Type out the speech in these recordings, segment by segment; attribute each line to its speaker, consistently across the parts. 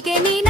Speaker 1: 给你。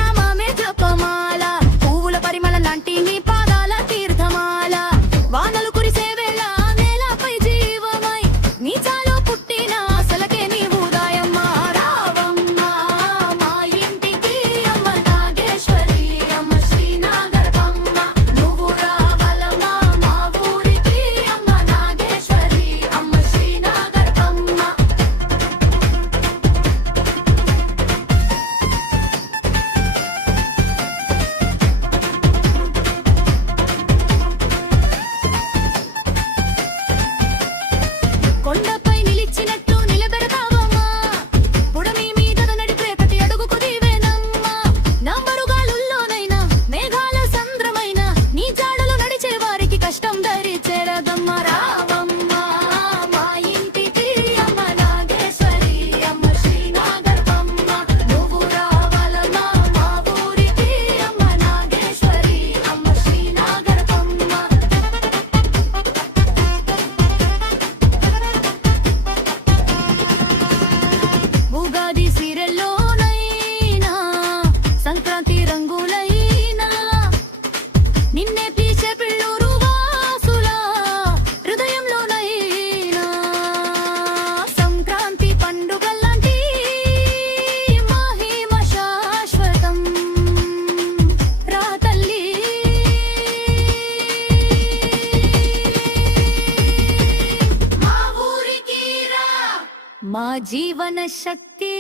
Speaker 1: मा जीवनशक्ति